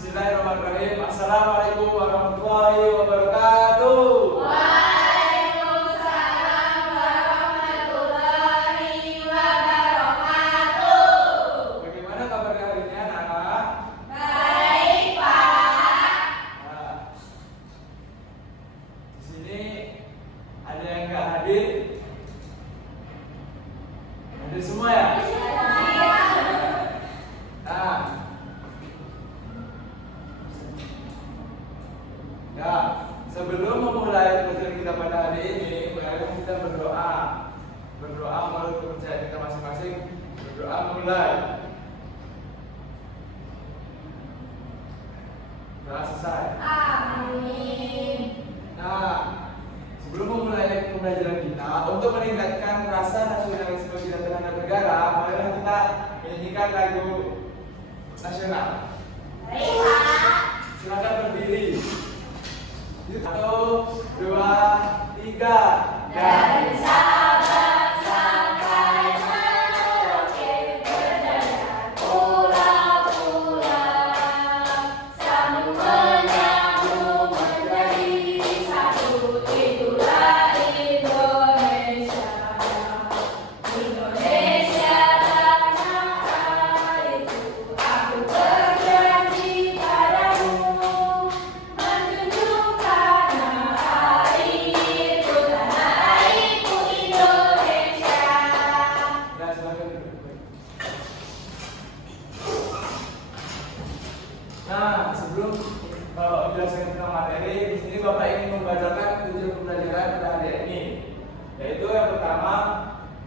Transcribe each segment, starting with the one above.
Bismillahirrahmanirrahim. Assalamualaikum warahmatullahi wabarakatuh. Waalaikumsalam warahmatullahi wabarakatuh. Bagaimana kabarnya hari ini anak-anak? Baik, Pak. Nah, di sini ada yang nggak hadir? Hadir semua ya? Nah, ya, sebelum memulai pelajaran kita pada hari ini, marilah kita berdoa. Berdoa menurut kepercayaan kita masing-masing. Berdoa mulai. Doa selesai. Amin. Nah, sebelum memulai pembelajaran kita, untuk meningkatkan rasa nasionalisme kita terhadap negara, marilah kita menyanyikan lagu nasional. Baik, Pak. Silakan berdiri. 1, 2, 3. Dari Sabang sampai Merauke berjaya pulau-pulau, sambung menyambung menjadi satu, itulah Indonesia. Indonesia tanah airku, aku berjanji padamu, menjunjung tanah airku Indonesia. Nah, silakan duduk. Nah, sebelum menjelaskan tentang materi, di sini Bapak ingin membacakan tujuan pembelajaran pada hari ini. Yaitu yang pertama,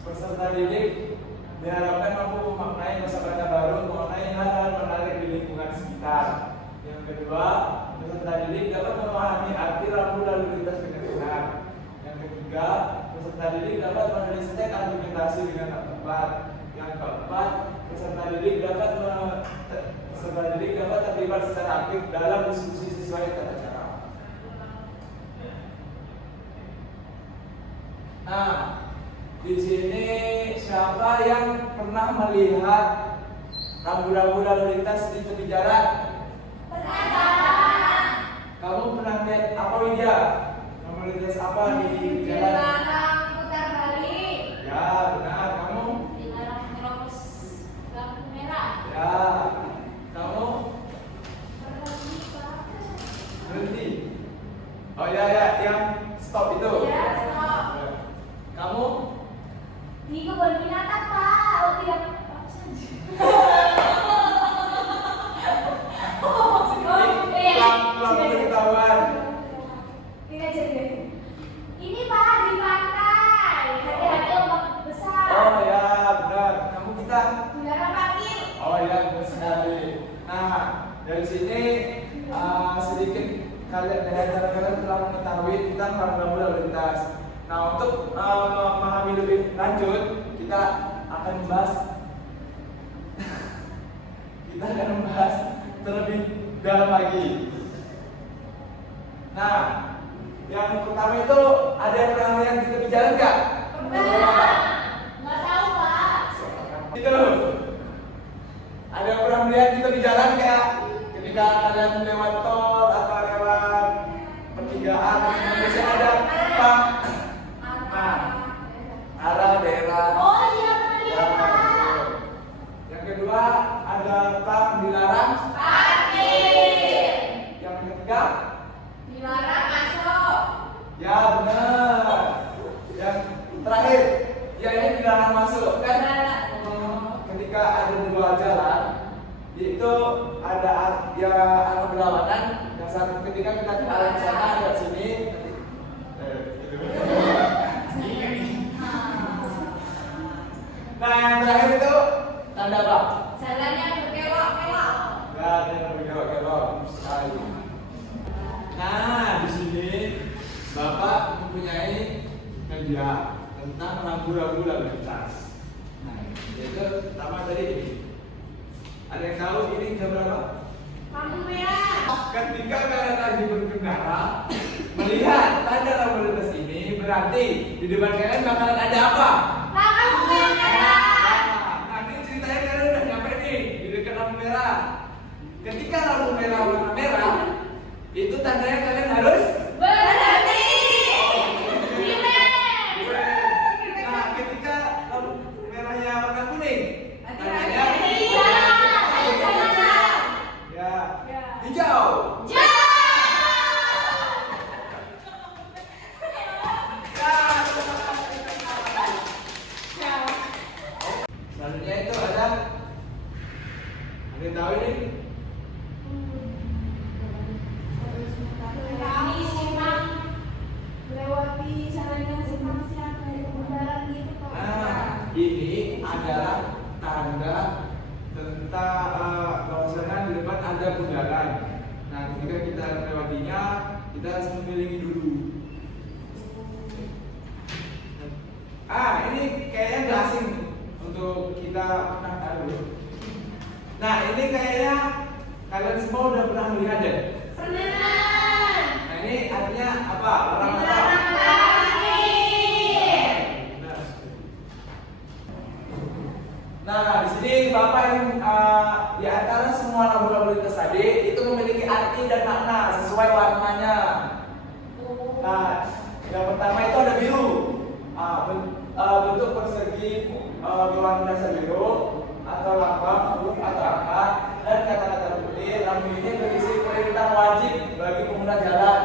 peserta didik diharapkan mampu memaknai kosakata baru mengenai hal-hal menarik di lingkungan sekitar. Yang kedua, peserta didik dapat memahami arti rambu lalu lintas dengan benar. Yang ketiga, peserta didik dapat menyelesaikan argumentasi dengan tepat. Yang keempat, peserta didik dapat terlibat secara aktif dalam diskusi sesuai tata cara. Nah, di sini siapa yang pernah melihat rambu-rambu lalu lintas di tepi jalan? Kamu pernah lihat apa, Widya? Rambu lintas apa di jalan? Dilarang putar balik. Ya, benar. Kamu? Dilarang terobos lampu merah. Ya. Kamu? Berhenti, Pak. Berhenti. Oh ya, yang stop itu. Ya, stop. Kamu? Di kebun binatang, Pak. Oh, tidak. Lampu ketahuan. Tidak jadi. Ini, Pak, di pantai. Hati-hati ombak besar. Oh ya, benar. Kamu kita? Dilarang parkir. Oh ya, benar sekali. Nah, dari sini sedikit kalian telah mengetahui tentang rambu-rambu lalu lintas. Nah, untuk memahami lebih lanjut, kita akan membahas terlebih dalam lagi. Nah, yang pertama itu ada yang pernah lihat di tepi jalan nggak? Nggak tahu, Pak. Itu ada yang pernah melihat di tepi jalan kayak ketika kalian lewat tol atau lewat pertigaan, biasanya ada pang. Nah, arah daerah. Oh iya, pernah lihat, Pak. Yang kedua ada pang dilarang. Parkir. Yang ketiga, Dilarang masuk. ya benar. Yang terakhir, ya ini dilarang masuk kan? Ketika ada dua jalan, itu ada arah berlawanan. Yang satu ketika kita ke arah sana ada sini. Nah, yang terakhir itu tanda apa? Jalannya berkelok-kelok. Ya, ada berkelok-kelok sekali. Nah, di sini Bapak mempunyai media tentang rambu-rambu lalu lintas. Nah, yaitu pertama tadi ini. Ada yang tahu ini jam berapa? Lampu merah. Ketika kalian lagi berkendara, melihat tanda rambu lintas ini, berarti di depan kalian bakalan ada apa? Lampu merah. Nah, nanti ceritanya kalian udah nyampe nih di dekat lampu merah. Ketika lampu merah warna merah, itu tandanya kalian harus Berhenti. Nah, ketika lampu merahnya warna kuning, tandanya ya hijau. Selanjutnya itu ada yang tahu ini? Kami simak melewati jalan siapa yang kebenaran gitu Pak. Nah, ini adalah tanda tentang bahwasanya di depan ada bundaran. Nah, ketika kita melewatinya, kita harus memiliki dulu. Ini kayaknya nggak asing untuk kita pernah tahu. Nah, ini kayaknya kalian semua udah pernah melihat deh. Pernah. Nah, ini artinya apa? Larang apa? Nah, di sini Bapak yang di antara semua lampu-lampu lintas tadi itu memiliki arti dan makna sesuai warnanya. Nah, yang pertama itu ada biru. Bentuk persegi berwarna dasar biru atau lambang, huruf atau angka dan kata-kata putih. Lampu ini berisi perintah wajib bagi pengguna jalan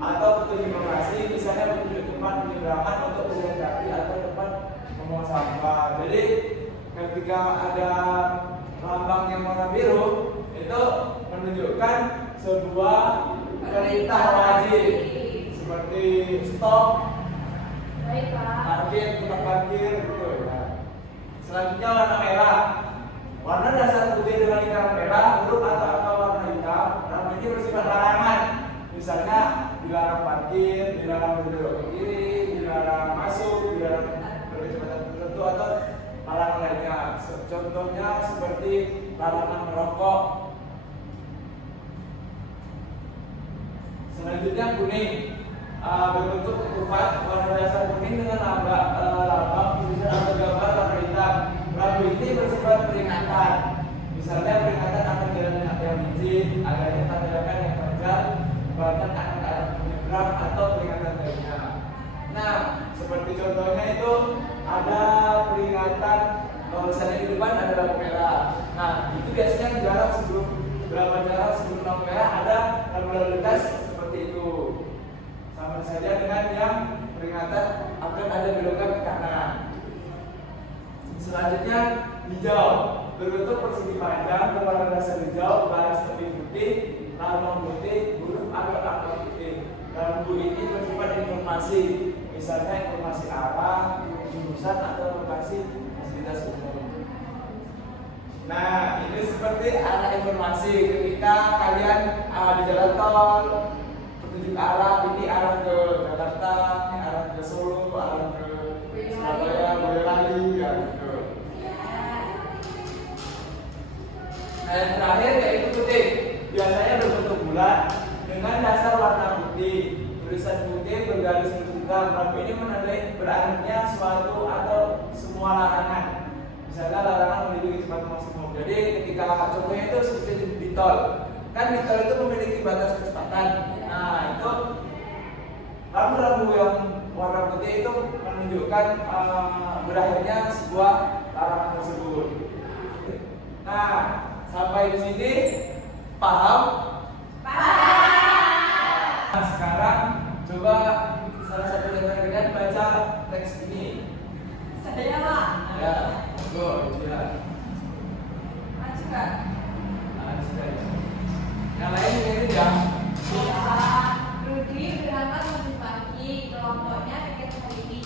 atau petunjuk informasi, misalnya petunjuk tempat penyeberangan untuk pejalan kaki atau tempat membuang sampah. Jadi ketika ada lambang yang warna biru itu menunjukkan sebuah perintah wajib seperti stop, Baik Pak. parkir, tempat parkir gitu ya. Selanjutnya warna merah. Warna dasar putih dengan lingkaran merah, huruf atau angka warna hitam. Lampu ini bersifat larangan. Misalnya dilarang parkir, dilarang berbelok ke kiri, dilarang masuk, dilarang berkecepatan tertentu atau larangan lainnya. Contohnya seperti larangan merokok. Selanjutnya kuning. Berbentuk ketupat warna dasar kuning dengan lambang tulisan atau gambar warna hitam. Lampu ini bersifat peringatan. Misalnya peringatan akan jalan yang licin, adanya tanda-tanda yang terjal, bahkan anak-anak menyeberang atau peringatan lainnya. Nah, seperti contohnya itu ada peringatan bahwasanya di depan ada lampu merah. Nah, itu biasanya jarak sebelum lampu merah ada lampu lalu lintas seperti itu. Sama saja dengan yang peringatan akan ada belokan ke kanan. Selanjutnya hijau, berbentuk persegi panjang berwarna dasar hijau, garis tepi putih, lambang putih, huruf atau angka putih. Lampu ini bersifat informasi, misalnya informasi arah, jurusan atau lokasi fasilitas umum. Nah, ini seperti arah informasi ketika kalian di jalan tol. Petunjuk arah ini arah ke Jakarta, ini arah ke Solo, arah ke Surabaya, Boyolali, ya gitu. Nah, yang terakhir yaitu putih. Biasanya berbentuk bulat dengan dasar warna putih. Tulisan putih bergaris menunjukkan. Lampu ini menandai berakhirnya suatu atau semua larangan. Misalnya larangan melintasi kecepatan maksimum. Jadi ketika contohnya itu seperti di tol. Kan di tol itu memiliki batas kecepatan. Nah, itu lampu-lampu yang warna putih itu menunjukkan berakhirnya sebuah larangan tersebut. Nah, sampai di sini paham? Paham. Nah, sekarang coba salah satu dari kalian baca teks ini. Saya Pak. Ya, go, ya. Maju Kak. Yang lain ini ya. Rudi berangkat lebih pagi, kelompoknya pikir hari ini.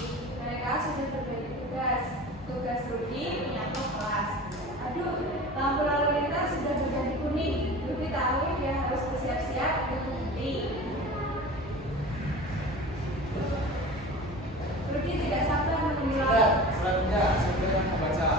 Mereka sudah berbagi tugas. Tugas Rudi menyapu kelas. Aduh, lampu lalu lintas sudah berganti kuning. Rudi tahu dia harus bersiap-siap untuk berhenti. Rudi tidak sabar menunggu lampu. Selanjutnya, siapa yang membaca?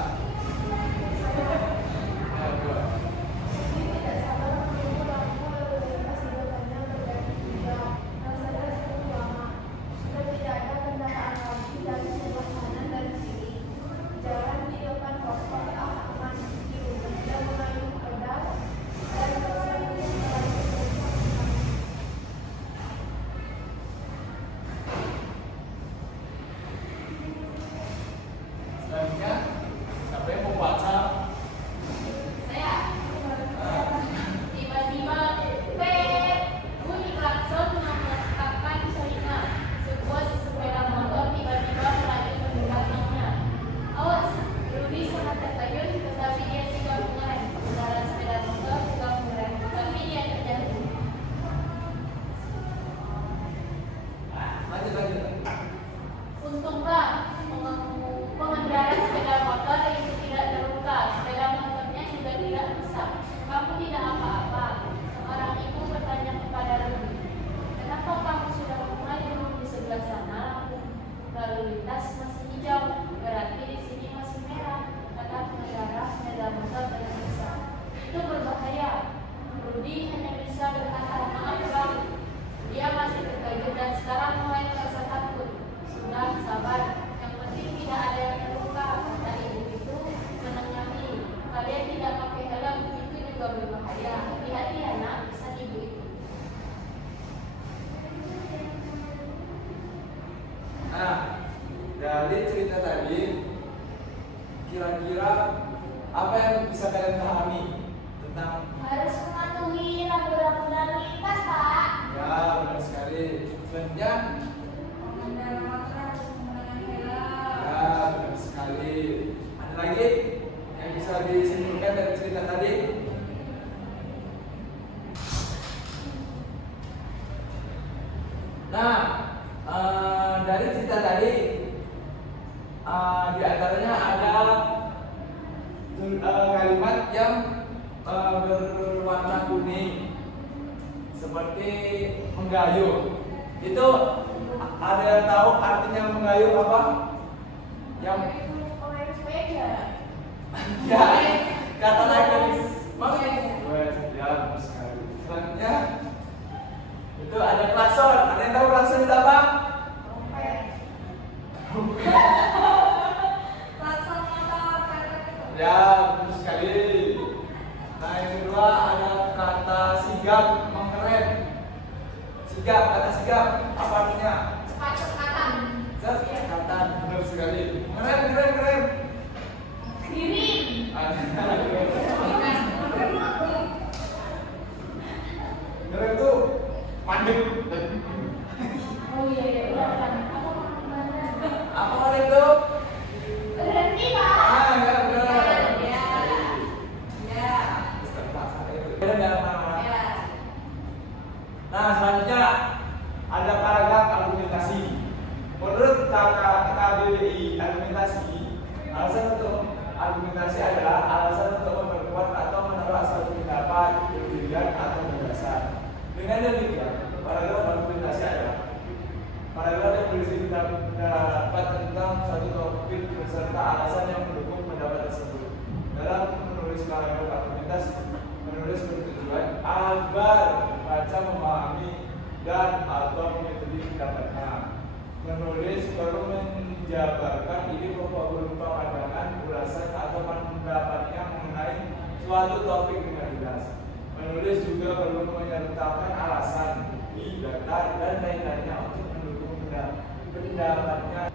tentang Harus mematuhi rambu-rambu lalu lintas, Pak. ya benar sekali. Selanjutnya Pengendara motor harus menggunakan helm. ya benar sekali. Ada lagi yang bisa disimpulkan dari cerita tadi? Nah, dari cerita tadi di antaranya ada kalimat yang berwarna kuning seperti menggayuh. Itu ada yang tahu artinya menggayuh apa? Yang Itu oleh sepeda. ya kata lain Mas. Wes. Wes, ya benar sekali. Selanjutnya itu ada klakson. Ada yang tahu klakson itu apa? Dompet. Klakson motor kereta itu. Ya, betul sekali. Nah, yang kedua ada kata sigap mengerem. Sigap, kata sigap apa artinya? Cepat-cepatan. Kata benar sekali. Mengerem, mengerem, mengerem. Kirim. Mengerem itu mandek. Oh iya iya udah kan. Apa mana? Apa mengerem itu? Berhenti, Pak. Ah, ya benar. Ya. Ya. Benar, benar. Ya. Nah, selanjutnya ada paragraf argumentasi. Menurut KBBI argumentasi, alasan untuk argumentasi adalah alasan untuk memperkuat atau menolak suatu pendapat, pendirian atau gagasan. Dengan demikian, paragraf argumentasi adalah paragraf yang berisi pendapat tentang suatu topik beserta alasan yang mendukung pendapat tersebut. Dalam menulis paragraf argumentasi, menulis bertujuan agar baca memahami dan atau mengikuti pendapatnya. Menulis perlu menjabarkan ide pokok berupa pandangan, ulasan atau pendapatnya mengenai suatu topik dengan jelas. Menulis juga perlu menyertakan alasan, bukti, data, dan lain-lainnya untuk mendukung pendapatnya.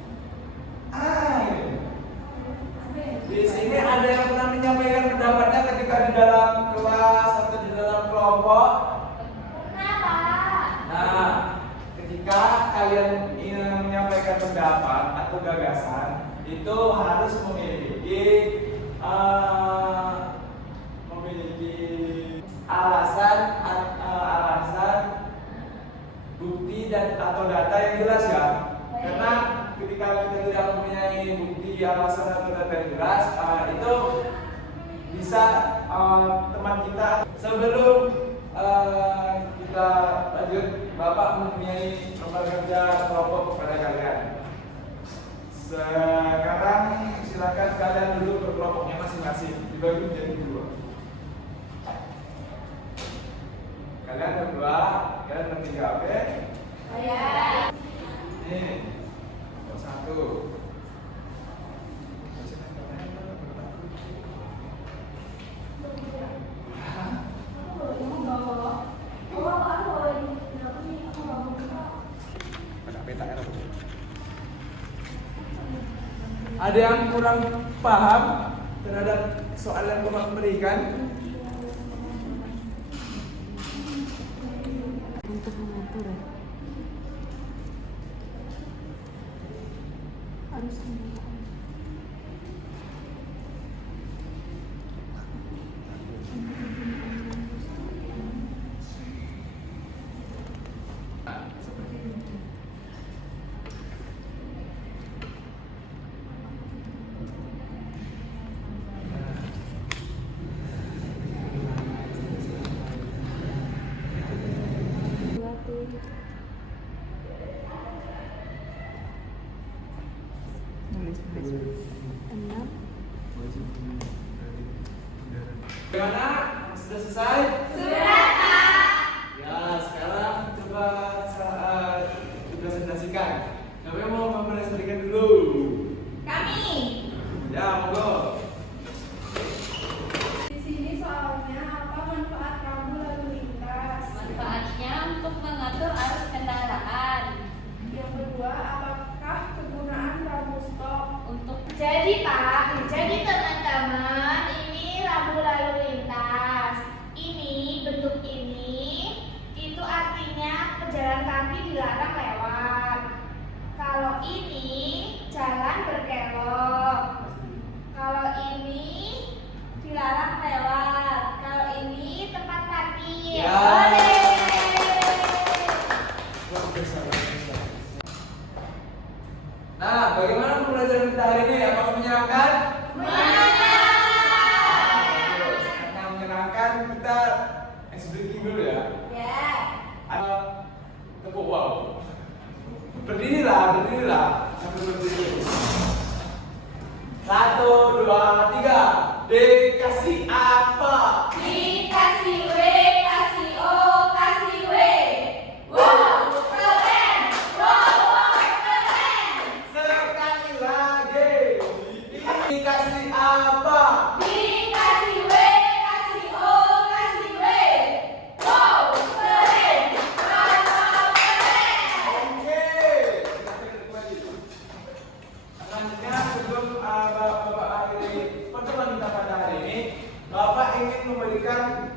Di sini ada yang pernah menyampaikan pendapatnya ketika di dalam kelas atau di dalam kelompok. Kenapa? Nah, ketika kalian ingin menyampaikan pendapat atau gagasan, itu harus memiliki alasan, bukti dan atau data yang jelas ya. Karena ketika kita tidak mempunyai bukti, alasan atau data yang jelas, itu bisa teman kita sebelum kita lanjut, Bapak mempunyai nomor kerja kelompok kepada kalian. Sekarang silakan kalian duduk berkelompoknya masing-masing, dibagi menjadi dua. Kalian berdua, kalian bertiga, oke? Ya. Ini satu. Ada yang kurang paham terhadap soal yang Bapak berikan? Untuk mengatur ya. Harus enam. Gimana? Sudah selesai? Sudah, Pak. Ya, sekarang coba presentasikan. Siapa yang mau mempresentasikan dulu? Kami. Ya, monggo. Di sini soalnya apa manfaat rambu lalu lintas? Manfaatnya untuk mengatur arus kendaraan. Yang kedua, apakah kegunaan rambu stop? Untuk Jadi Pak, jadi teman-teman, ini rambu lalu lintas. pada hari ini? Apakah menyenangkan? Karena menyenangkan, kita ice breaking dulu ya. Tepuk wow. Berdirilah sambil berdiri. 1, 2, 3. Dikasih apa? Dikasih W, kasih O, kasih W. Wow, keren. Wow, keren. Sekali lagi. Dikasih apa? Dikasih W, kasih O, kasih W. Wow, keren. Wow, keren. Oke. Kita berikan kembali. Selanjutnya sebelum Bapak akhiri pertemuan kita pada hari ini, Bapak ingin memberikan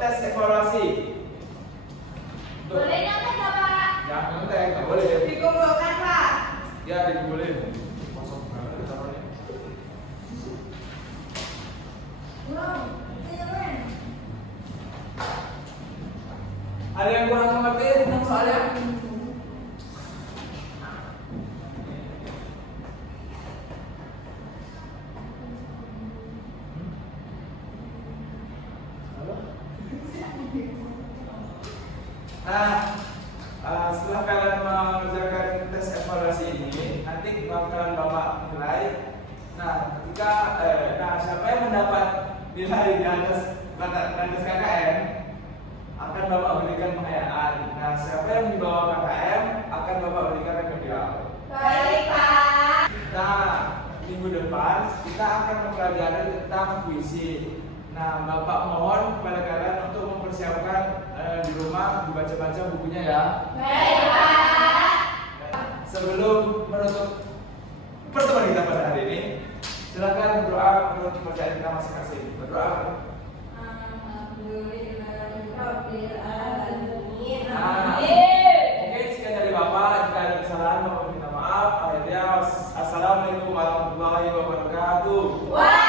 tes evaluasi. Boleh nyontek nggak, Pak? Ya, nanti nggak boleh. Dikumpulkan, Pak. Ya, boleh. Kosong banget taruhnya. Wow, keren. Ada yang kurang mengerti tentang soalnya? Nah, setelah kalian mengerjakan tes evaluasi ini, nanti bakalan Bapak nilai. Nah, siapa yang mendapat nilai di atas KKM akan Bapak berikan penghargaan. Nah, siapa yang di bawah KKM akan Bapak berikan remedial. Baik, Pak. Nah, minggu depan kita akan mempelajari tentang puisi. Nah, Bapak mohon kepada kalian untuk mempersiapkan di rumah dibaca-baca bukunya ya. Baik, Pak. Sebelum menutup pertemuan kita pada hari ini, silakan berdoa menurut kepercayaan kita masing-masing. Berdoa. Alhamdulillahirabbil alamin. Nah, Amin. mungkin sekian dari Bapak. Jika ada kesalahan, Bapak minta maaf. Akhirnya, assalamualaikum warahmatullahi wabarakatuh. Wah.